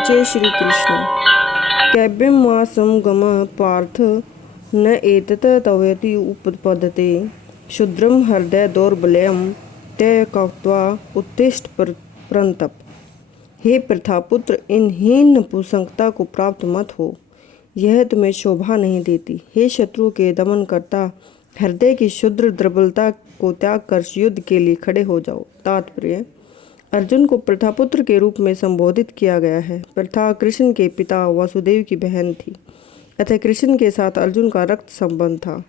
जय श्री कृष्ण। कैव्यं मासं गम पार्थ न एतत् तवयति उपपद्यते क्षुद्रं हृदय दौर्बल्यं तय कौत्वा उत्तिष्ठ परंतप। हे प्रथापुत्र, इन हीन नपुंसकता को प्राप्त मत हो, यह तुम्हें शोभा नहीं देती। हे शत्रु के दमन करता, हृदय की क्षुद्र दुर्बलता को त्याग कर युद्ध के लिए खड़े हो जाओ। तात्पर्य: अर्जुन को प्रथापुत्र के रूप में संबोधित किया गया है। प्रथा कृष्ण के पिता वासुदेव की बहन थी, अतः कृष्ण के साथ अर्जुन का रक्त संबंध था।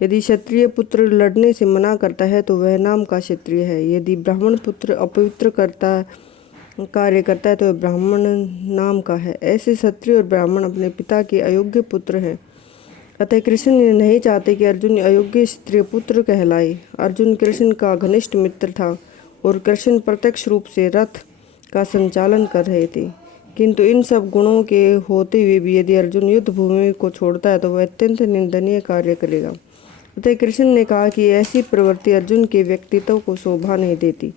यदि क्षत्रिय पुत्र लड़ने से मना करता है तो वह नाम का क्षत्रिय है। यदि ब्राह्मण पुत्र अपवित्र कार्य करता है तो वह ब्राह्मण नाम का है। ऐसे क्षत्रिय और ब्राह्मण अपने पिता के अयोग्य पुत्र हैं। अतः कृष्ण नहीं चाहते कि अर्जुन अयोग्य क्षत्रिय पुत्र कहलाए। अर्जुन कृष्ण का घनिष्ठ मित्र था और कृष्ण प्रत्यक्ष रूप से रथ का संचालन कर रहे थे, किंतु इन सब गुणों के होते हुए भी यदि अर्जुन युद्ध भूमि को छोड़ता है तो वह अत्यंत निंदनीय कार्य करेगा। अतः कृष्ण ने कहा कि ऐसी प्रवृत्ति अर्जुन के व्यक्तित्व को शोभा नहीं देती।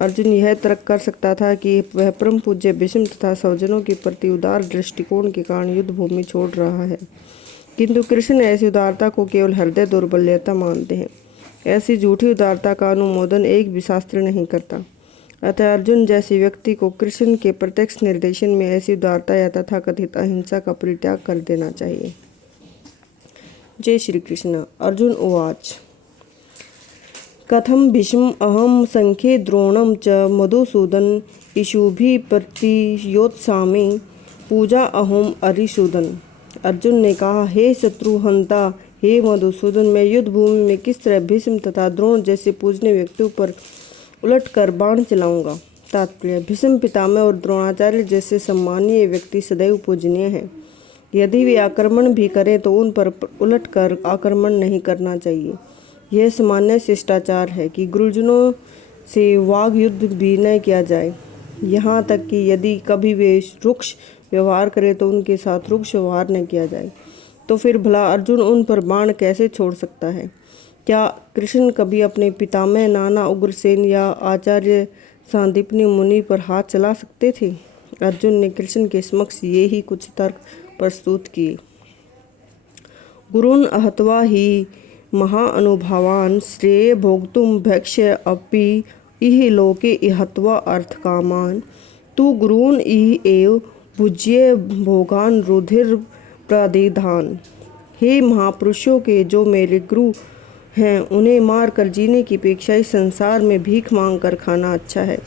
अर्जुन यह तर्क कर सकता था कि वह परम पूज्य भीष्म तथा स्वजनों के प्रति उदार दृष्टिकोण के कारण युद्ध भूमि छोड़ रहा है, किंतु कृष्ण ऐसी उदारता को केवल हृदय दौर्बल्यता मानते हैं। ऐसी झूठी उदारता का अनुमोदन एक भी शास्त्र नहीं करता। अतः अर्जुन जैसे व्यक्ति को कृष्ण के प्रत्यक्ष निर्देशन में ऐसी उदारता या तथाकथित अहिंसा का परित्याग कर देना चाहिए। जय श्री कृष्ण। अर्जुन उवाच: कथम भीष्म अहम संख्ये द्रोणम च मधुसूदन इषुभिः प्रतियोत्सामि पूजा अहम अरिसूदन। अर्जुन ने कहा, हे शत्रुहंता, हे मधुसूदन, मैं युद्ध भूमि में किस तरह भीष्म तथा द्रोण जैसे पूजनीय व्यक्तियों पर उलटकर बाण चलाऊंगा। तात्पर्य: भीष्म पितामह और द्रोणाचार्य जैसे सम्मानीय व्यक्ति सदैव पूजनीय हैं। यदि वे आक्रमण भी करें तो उन पर उलटकर आक्रमण नहीं करना चाहिए। यह सामान्य शिष्टाचार है कि गुरुजनों से वाग युद्ध भी न किया जाए। यहाँ तक कि यदि कभी वे रुक्ष व्यवहार करें तो उनके साथ रुक्ष व्यवहार न किया जाए। तो फिर भला अर्जुन उन पर बाण कैसे छोड़ सकता है? क्या कृष्ण कभी अपने पितामह नाना उग्रसेन या आचार्य सांदीपनि मुनि पर हाथ चला सकते थे? अर्जुन ने कृष्ण के समक्ष ये ही कुछ तर्क प्रस्तुत किए। गुरून् अहत्वा हि महानुभावान् श्रेय भोक्तुं भक्ष्य अपि इह लोके इहत्वा अर्थकामान् तु गुरून् इह एव भुज्य भोगान् रुधिर प्रादिधान। हे महापुरुषों के जो मेरे गुरु हैं, उन्हें मार कर जीने की अपेक्षा इस संसार में भीख मांग कर खाना अच्छा है।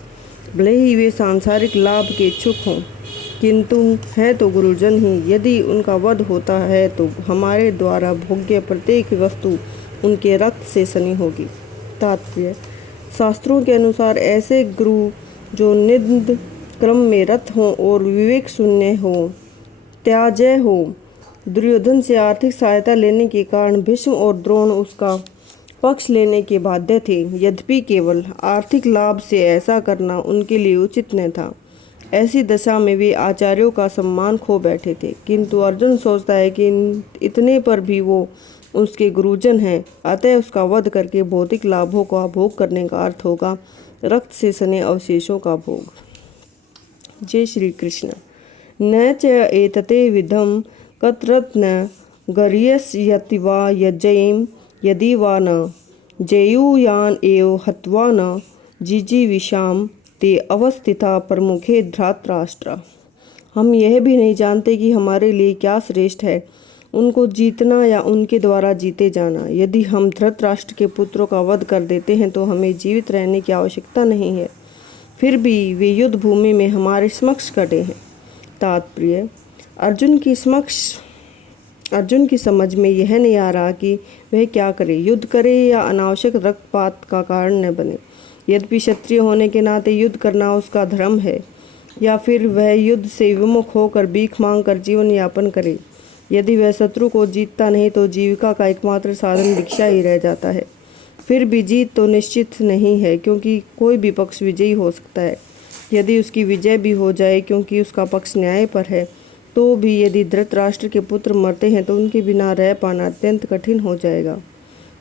भले ही वे सांसारिक लाभ के इच्छुक हों, किंतु है तो गुरुजन ही। यदि उनका वध होता है तो हमारे द्वारा भोग्य प्रत्येक वस्तु उनके रक्त से सनी होगी। तात्पर्य: शास्त्रों के अनुसार ऐसे गुरु जो निंद क्रम में रत हों और विवेक शून्य हो, त्याज्य हो। दुर्योधन से आर्थिक सहायता लेने के कारण भीष्म और द्रोण उसका पक्ष लेने के बाध्य थे। यद्यपि केवल आर्थिक लाभ से ऐसा करना उनके लिए उचित न था। ऐसी दशा में वे आचार्यों का सम्मान खो बैठे थे। किंतु अर्जुन सोचता है कि इतने पर भी वो उसके गुरुजन हैं, अतः उसका वध करके भौतिक लाभों का भोग करने का अर्थ होगा रक्त से सने अवशेषों का भोग। जय श्री कृष्ण। न च एतते विधम कतरत्न गर्यस्यति वा यज्ञेम यदि वा न जेयुयान एव हत्वा न जिजीविषाम ते अवस्थिता प्रमुखे धृतराष्ट्र। हम यह भी नहीं जानते कि हमारे लिए क्या श्रेष्ठ है, उनको जीतना या उनके द्वारा जीते जाना। यदि हम धृतराष्ट्र के पुत्रों का वध कर देते हैं तो हमें जीवित रहने की आवश्यकता नहीं है। फिर भी वे युद्ध भूमि में हमारे समक्ष खड़े हैं। तात्पर्य: अर्जुन की समझ में यह नहीं आ रहा कि वह क्या करे, युद्ध करे या अनावश्यक रक्तपात का कारण न बने। यद्यपि क्षत्रिय होने के नाते युद्ध करना उसका धर्म है, या फिर वह युद्ध से विमुख होकर भीख मांग कर जीवन यापन करे। यदि वह शत्रु को जीतता नहीं तो जीविका का एकमात्र साधन भिक्षा ही रह जाता है। फिर भी जीत तो निश्चित नहीं है, क्योंकि कोई भी पक्ष विजयी हो सकता है। यदि उसकी विजय भी हो जाए क्योंकि उसका पक्ष न्याय पर है, तो भी यदि धृतराष्ट्र के पुत्र मरते हैं तो उनके बिना रह पाना अत्यंत कठिन हो जाएगा।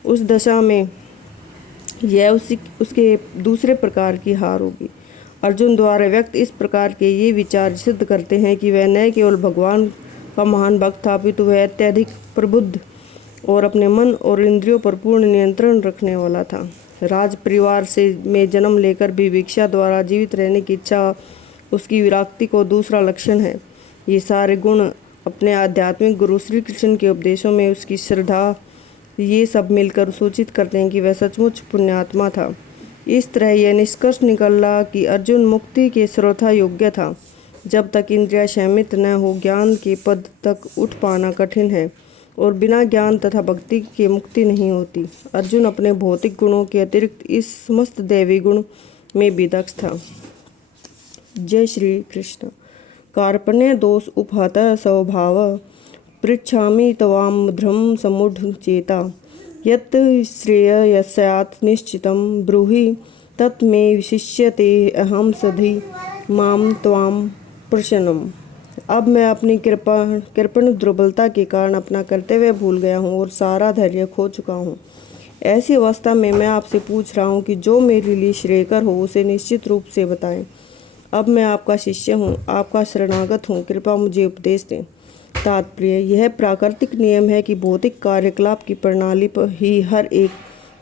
उस दशा में यह उसके दूसरे प्रकार की हार होगी। अर्जुन द्वारा व्यक्त इस प्रकार के ये विचार सिद्ध करते हैं कि वह न केवल भगवान का महान भक्त था, अपितु वह अत्यधिक प्रबुद्ध और अपने मन और इंद्रियों पर पूर्ण नियंत्रण रखने वाला था। राज परिवार में जन्म लेकर भी भिक्षा द्वारा जीवित रहने की इच्छा उसकी विरक्ति को दूसरा लक्षण है। ये सारे गुण अपने आध्यात्मिक गुरु श्री कृष्ण के उपदेशों में उसकी श्रद्धा, ये सब मिलकर सूचित करते हैं कि वह सचमुच पुण्यात्मा था। इस तरह यह निष्कर्ष निकला कि अर्जुन मुक्ति के सर्वथा योग्य था। जब तक इंद्रियां संयमित न हो, ज्ञान के पद तक उठ पाना कठिन है और बिना ज्ञान तथा भक्ति के मुक्ति नहीं होती। अर्जुन अपने भौतिक गुणों के अतिरिक्त इस समस्त दैवी गुण में भी दक्ष था। जय श्री कृष्ण। कार्पण्य दोष उपहत स्वभाव पृच्छामि तवाम ध्रुम समुढ़ चेता यत् श्रेय यस्यात् निश्चितं ब्रूहि तत् मे विशिष्यते अहम सधि माम त्वाम प्रसन्नम। अब मैं अपनी कृपण दुर्बलता के कारण अपना कर्तव्य भूल गया हूँ और सारा धैर्य खो चुका हूँ। ऐसी अवस्था में मैं आपसे पूछ रहा हूँ कि जो मेरे लिए श्रेयकर हो उसे निश्चित रूप से बताएं। अब मैं आपका शिष्य हूँ, आपका शरणागत हूँ, कृपा मुझे उपदेश दें। तात्पर्य, यह प्राकृतिक नियम है कि भौतिक कार्यकलाप की प्रणाली पर ही हर एक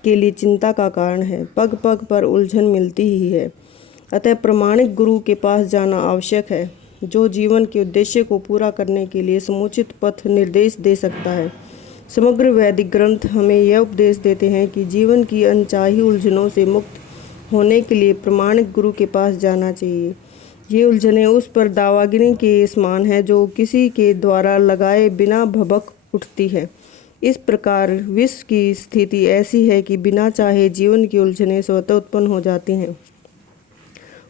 के लिए चिंता का कारण है। पग पग पर उलझन मिलती ही है। अतः प्रामाणिक गुरु के पास जाना आवश्यक है, जो जीवन के उद्देश्य को पूरा करने के लिए समुचित पथ निर्देश दे सकता है। समग्र वैदिक ग्रंथ हमें यह उपदेश देते हैं कि जीवन की अनचाही उलझनों से मुक्त होने के लिए प्रामाणिक गुरु के पास जाना चाहिए। ये उलझनें उस पर दावागिरी के समान है जो किसी के द्वारा लगाए बिना भभक उठती है। इस प्रकार विश्व की स्थिति ऐसी है कि बिना चाहे जीवन की उलझनें स्वतः उत्पन्न हो जाती हैं।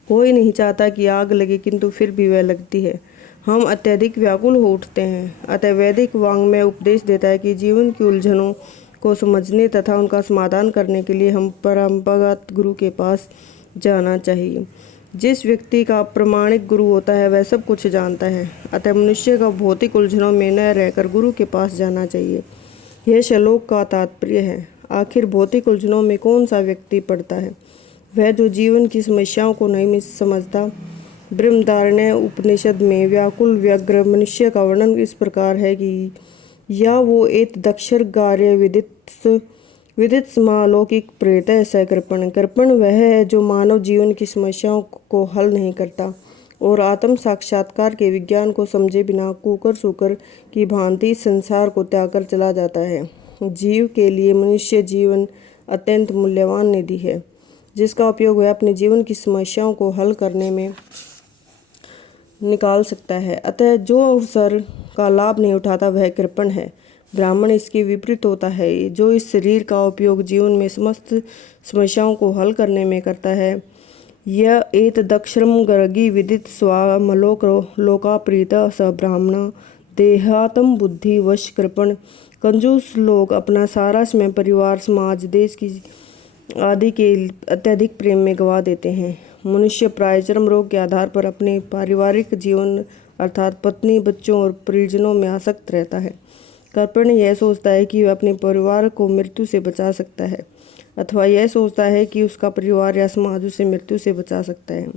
कोई नहीं चाहता कि आग लगे, किंतु फिर भी वह लगती है। हम अत्यधिक व्याकुल हो उठते हैं। अतः वैदिक वाङ्मय उपदेश देता है कि जीवन की उलझनों को समझने तथा उनका समाधान करने के लिए हम परंपरागत गुरु के पास जाना चाहिए। जिस व्यक्ति का प्रामाणिक गुरु होता है वह सब कुछ जानता है। अतः मनुष्य का भौतिक उलझनों में न रहकर गुरु के पास जाना चाहिए। यह श्लोक का तात्पर्य है। आखिर भौतिक उलझनों में कौन सा व्यक्ति पड़ता है? वह जो जीवन की समस्याओं को नहीं समझता। बृहदारण्यक उपनिषद में व्याकुल व्यग्र मनुष्य का वर्णन इस प्रकार है कि या वो एत दक्षर गार्य विदित समालौकिक प्रेत स कृपण। कृपण वह है जो मानव जीवन की समस्याओं को हल नहीं करता और आत्म साक्षात्कार के विज्ञान को समझे बिना कुकर सुकर की भांति संसार को त्याग कर चला जाता है। जीव के लिए मनुष्य जीवन अत्यंत मूल्यवान निधि है, जिसका उपयोग वह अपने जीवन की समस्याओं को हल करने में निकाल सकता है। अतः जो अवसर का लाभ नहीं उठाता वह कृपण है। ब्राह्मण इसके विपरीत होता है, जो इस शरीर का उपयोग जीवन में समस्त समस्याओं को हल करने में करता है। यह एत दक्षरम गर्गी विदित स्वामलोक लोकाप्रीत स ब्राह्मण देहात्म बुद्धि वश कृपण। कंजूस लोग अपना सारा समय परिवार, समाज, देश की आदि के अत्यधिक प्रेम में गवा देते हैं। मनुष्य प्राय चर्म रोग के आधार पर अपने पारिवारिक जीवन अर्थात पत्नी, बच्चों और परिजनों में आसक्त रहता है। कृपण यह सोचता है कि वह अपने परिवार को मृत्यु से बचा सकता है, अथवा यह सोचता है कि उसका परिवार या समाज उसे मृत्यु से बचा सकता है।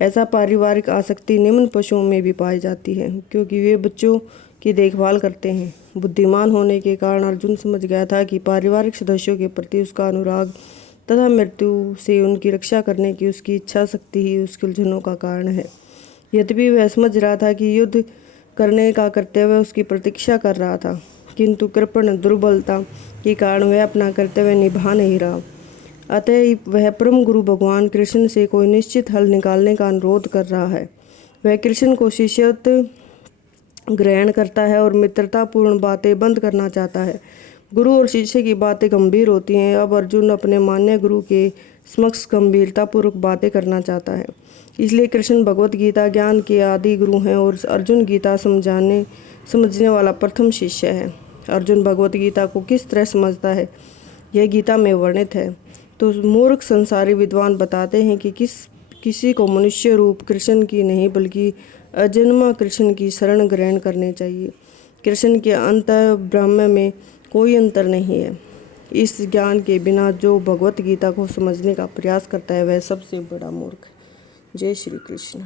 ऐसा पारिवारिक आसक्ति निम्न पशुओं में भी पाई जाती है, क्योंकि वे बच्चों की देखभाल करते हैं। बुद्धिमान होने के कारण अर्जुन समझ गया था कि पारिवारिक सदस्यों के प्रति उसका अनुराग तथा मृत्यु से उनकी रक्षा करने की उसकी इच्छा शक्ति ही उसकी उलझनों का कारण है। यद्यपि वह समझ रहा था कि युद्ध करने का कर्तव्य उसकी प्रतीक्षा कर रहा था, किंतु कृपण दुर्बलता के कारण वह अपना कर्तव्य निभा नहीं रहा। अतः वह परम गुरु भगवान कृष्ण से कोई निश्चित हल निकालने का अनुरोध कर रहा है। वह कृष्ण को शिष्यत्व ग्रहण करता है और मित्रतापूर्ण बातें बंद करना चाहता है। गुरु और शिष्य की बातें गंभीर होती हैं। अब अर्जुन अपने मान्य गुरु के समक्ष गंभीरतापूर्वक बातें करना चाहता है। इसलिए कृष्ण भगवत गीता ज्ञान के आदि गुरु हैं और अर्जुन गीता समझने वाला प्रथम शिष्य है। अर्जुन भगवत गीता को किस तरह समझता है यह गीता में वर्णित है। तो मूर्ख संसारी विद्वान बताते हैं कि किसी को मनुष्य रूप कृष्ण की नहीं बल्कि अजन्मा कृष्ण की शरण ग्रहण करनी चाहिए। कृष्ण के अंतर ब्रह्म में कोई अंतर नहीं है। इस ज्ञान के बिना जो भगवत गीता को समझने का प्रयास करता है वह सबसे बड़ा मूर्ख है। जय श्री कृष्ण।